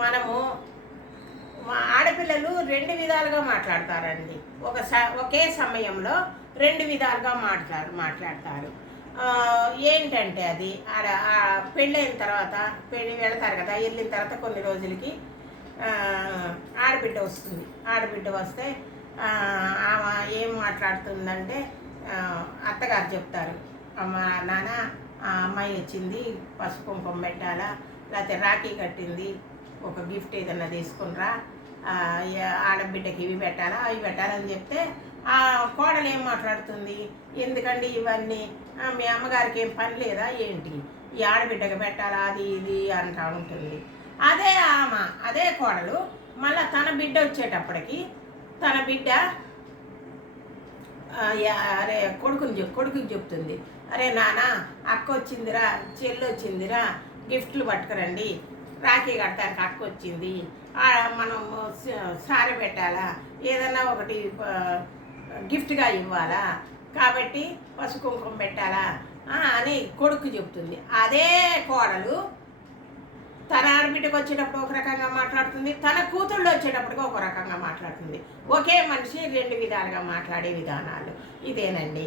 మనము మా ఆడపిల్లలు రెండు విధాలుగా మాట్లాడతారండి. ఒకే సమయంలో రెండు విధాలుగా మాట్లాడతారు. ఏంటంటే అది పెళ్ళైన తర్వాత వెళతారు కదా, వెళ్ళిన తర్వాత కొన్ని రోజులకి ఆడబిడ్డ వస్తుంది. ఆడబిడ్డ వస్తే ఆమె ఏం మాట్లాడుతుందంటే అత్తగారు చెప్తారు, అమ్మ నాన్న ఆ అమ్మాయి వచ్చింది, పసుపు కుంకుమ పెట్టాలా, లేకపోతే రాఖీ కట్టింది, ఒక గిఫ్ట్ ఏదన్నా తీసుకునిరా, ఆడబిడ్డకి ఇవి పెట్టాలా అవి పెట్టాలని చెప్తే ఆ కోడలు ఏం మాట్లాడుతుంది, ఎందుకండి ఇవన్నీ, మీ అమ్మగారికి ఏం పని లేదా ఏంటి, ఈ ఆడబిడ్డకి పెట్టాలా అది ఇది అంటూ ఉంటుంది. అదే కోడలు మళ్ళీ తన బిడ్డ వచ్చేటప్పటికి తన బిడ్డ అరే కొడుకుకి చెప్తుంది, అరే నాన్న అక్క వచ్చిందిరా, చెల్లి వచ్చిందిరా, గిఫ్ట్లు పట్టుకురండి, రాఖీ కడతానికి అక్క వచ్చింది, మనం సారీ పెట్టాలా, ఏదన్నా ఒకటి గిఫ్ట్గా ఇవ్వాలా, కాబట్టి పసుపు కుంకుమ పెట్టాలా అని కొడుకు చెప్తుంది. అదే కోడలు తన ఆడబిడ్డకు వచ్చేటప్పుడు ఒక రకంగా మాట్లాడుతుంది, తన కూతుళ్ళు వచ్చేటప్పటికి ఒక రకంగా మాట్లాడుతుంది. ఒకే మనిషి రెండు విధాలుగా మాట్లాడే విధానాలు ఇదేనండి.